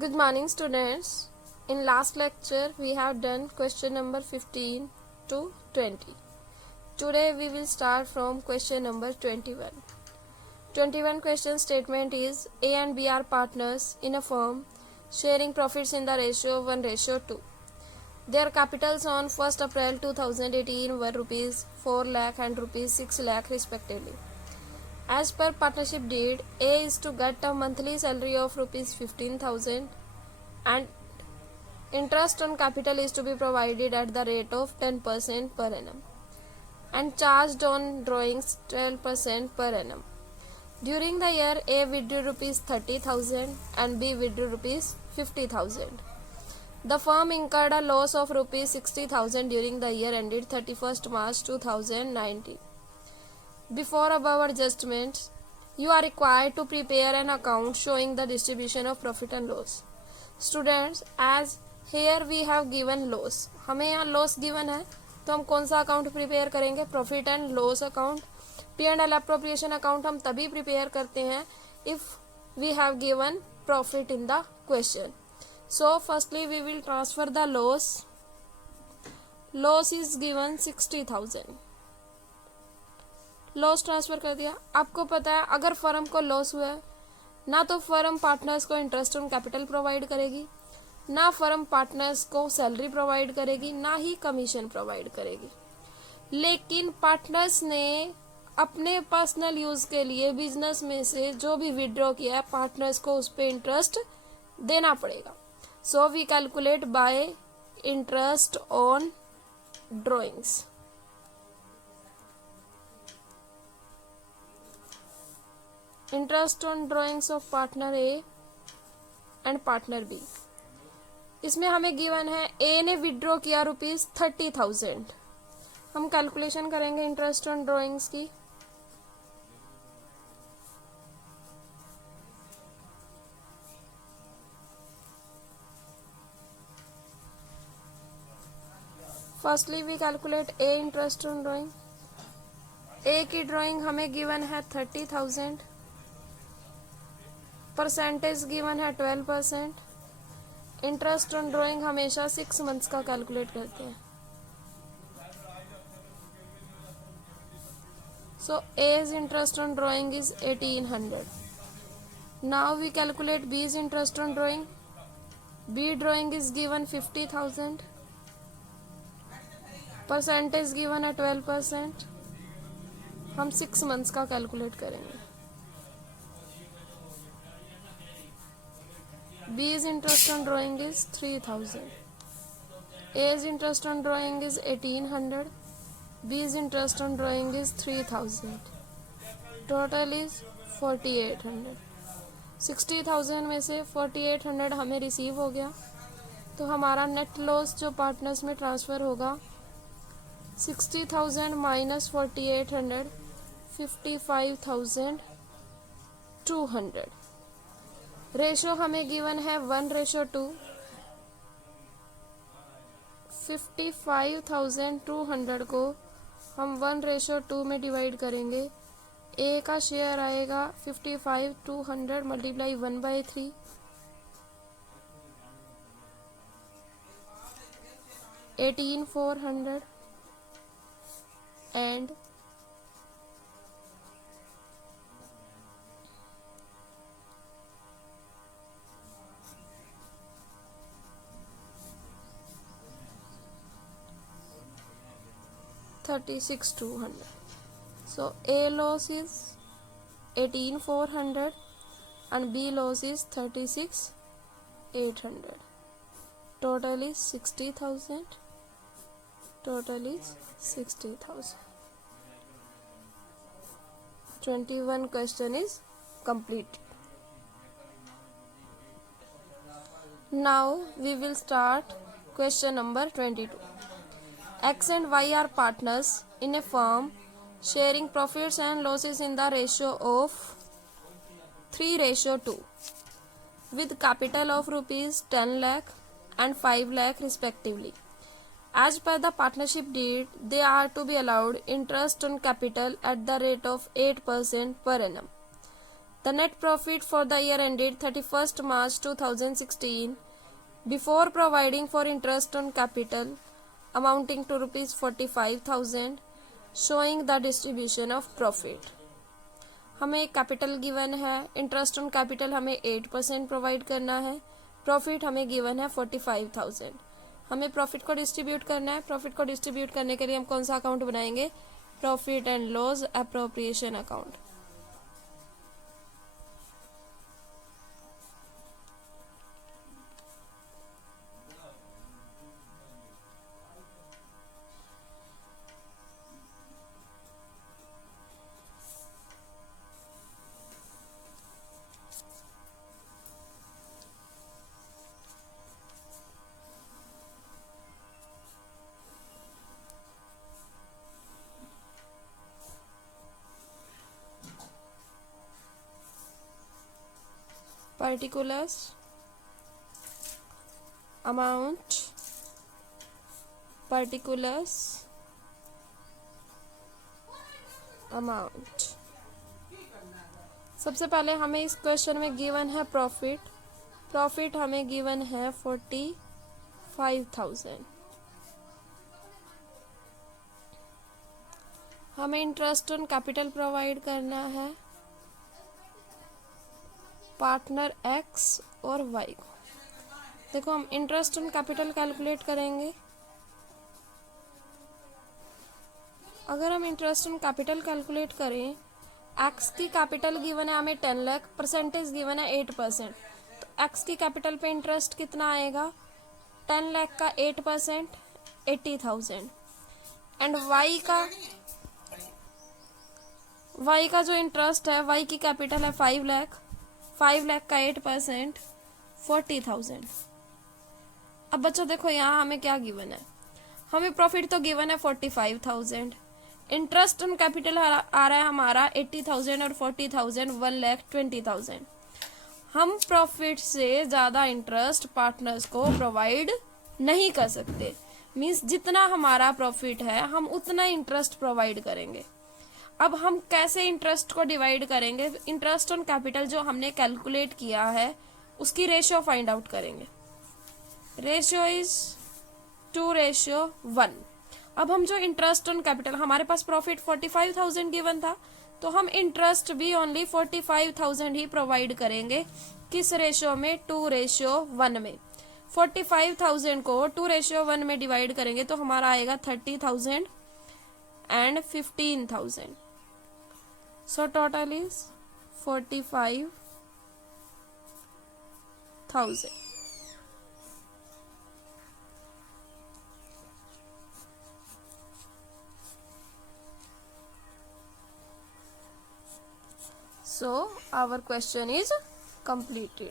Good morning, students. In last lecture we have done question number 15 to 20. Today we will start from question number 21. 21 question statement is A and B are partners in a firm sharing profits in the ratio 1:2. Their capitals on 1st April 2018 were rupees 4 lakh and rupees 6 lakh respectively. As per partnership deed, A is to get a monthly salary of rupees 15,000 and interest on capital is to be provided at the rate of 10% per annum and charged on drawings 12% per annum. During the year, A withdrew rupees 30,000 and B withdrew rupees 50,000. The firm incurred a loss of rupees 60,000 during the year ended 31st March 2019. Before above adjustments, you are required to prepare an account showing the distribution of profit and loss. Students, as here we have given loss, हमें यहाँ loss given है तो हम कौन सा account prepare करेंगे? Profit and loss account. P and L appropriation account हम तभी प्रिपेयर करते हैं if we have given profit in the question. So firstly we will transfer the loss. Loss is given 60,000. Loss transfer कर दिया. आपको पता है अगर फर्म को लॉस हुआ है ना तो फर्म पार्टनर्स को इंटरेस्ट ऑन कैपिटल प्रोवाइड करेगी, ना फर्म पार्टनर्स को सैलरी प्रोवाइड करेगी, ना ही कमीशन प्रोवाइड करेगी. लेकिन पार्टनर्स ने अपने पर्सनल यूज के लिए बिजनेस में से जो भी विड्रॉ किया है पार्टनर्स को उस पर इंटरेस्ट देना पड़ेगा. So we calculate by interest on drawings. Interest on drawings of partner A and partner B. इसमें हमें गिवन है ए ने विड्रॉ किया रुपीज 30,000. हम कैलकुलेशन करेंगे इंटरेस्ट ऑन ड्रॉइंग्स की. Firstly we calculate A interest on drawing. A की drawing हमें गिवन है 30,000. परसेंटेज गिवन है 12%. इंटरेस्ट ऑन ड्रॉइंग हमेशा 6 मंथ्स का कैलकुलेट करते हैं. So as interest on drawing is 1800. Now we calculate B's interest on drawing. B drawing is given 50,000. Percentage given है 12%. हम 6 मंथ्स का कैलकुलेट करेंगे. B's interest on drawing is 3,000. A's interest on drawing is 1,800. B's interest on drawing is 3,000. Total is 4,800. 60,000 में से 4,800 हमें receive हो गया तो हमारा नेट लॉस जो पार्टनर्स में ट्रांसफ़र होगा 60,000 माइनस 4,800 55,200. रेशो हमें गिवन है 1:2. 55,200 को हम 1:2 में डिवाइड करेंगे. ए का शेयर आएगा 55,200 multiply 1/3. 18,400 and 36,200. So A loss is 18,400 and B loss is 36,800. Total is 60,000. Total is 60,000. 21 question is complete. Now we will start question number 22. X and Y are partners in a firm sharing profits and losses in the ratio of 3:2 with capital of rupees 10 lakh and 5 lakh respectively. As per the partnership deed, they are to be allowed interest on capital at the rate of 8% per annum. The net profit for the year ended 31st March 2016 before providing for interest on capital amounting to rupees 45,000, showing the distribution of profit. हमें capital given है, interest on capital हमें 8% provide करना है, profit हमें given है 45,000. हमें profit को distribute करना है. प्रॉफिट को डिस्ट्रीब्यूट करने के लिए हम कौन सा अकाउंट बनाएंगे? Profit and loss appropriation account. Particulars, amount, particulars, amount. सबसे पहले हमें इस क्वेश्चन में गिवन है प्रॉफिट. प्रॉफिट हमें गिवन है 45,000. हमें इंटरेस्ट ऑन कैपिटल प्रोवाइड करना है पार्टनर एक्स और वाई को. देखो हम इंटरेस्ट ऑन कैपिटल कैलकुलेट करेंगे. अगर हम इंटरेस्ट ऑन कैपिटल कैलकुलेट करें, एक्स की कैपिटल गिवन है हमें 10 लाख, परसेंटेज गिवन है 8%. तो एक्स की कैपिटल पे इंटरेस्ट कितना आएगा? 10 लाख का 8% 80,000. एंड वाई का जो इंटरेस्ट है, वाई की कैपिटल है 5 लाख. 5 लाख का 8% 40,000. अब बच्चों देखो यहाँ हमें क्या गिवन है? हमें प्रॉफिट तो गिवन है 45,000. इंटरेस्ट ऑन कैपिटल आ रहा है हमारा 80,000 और 40,000 1,20,000. हम प्रॉफिट से ज़्यादा इंटरेस्ट पार्टनर्स को प्रोवाइड नहीं कर सकते. मीन्स जितना हमारा प्रॉफिट है हम उतना इंटरेस्ट प्रोवाइड करेंगे. अब हम कैसे इंटरेस्ट को डिवाइड करेंगे? इंटरेस्ट ऑन कैपिटल जो हमने कैलकुलेट किया है उसकी रेशियो फाइंड आउट करेंगे. Ratio is 2:1. अब हम जो इंटरेस्ट ऑन कैपिटल, हमारे पास प्रॉफिट 45,000 गिवन था, तो हम इंटरेस्ट भी ओनली 45,000 ही प्रोवाइड करेंगे. किस रेशियो में? 2:1 में. 45,000 को 2:1 में डिवाइड करेंगे तो हमारा आएगा 30,000 and 15,000. So total is 45,000. So our question is completed.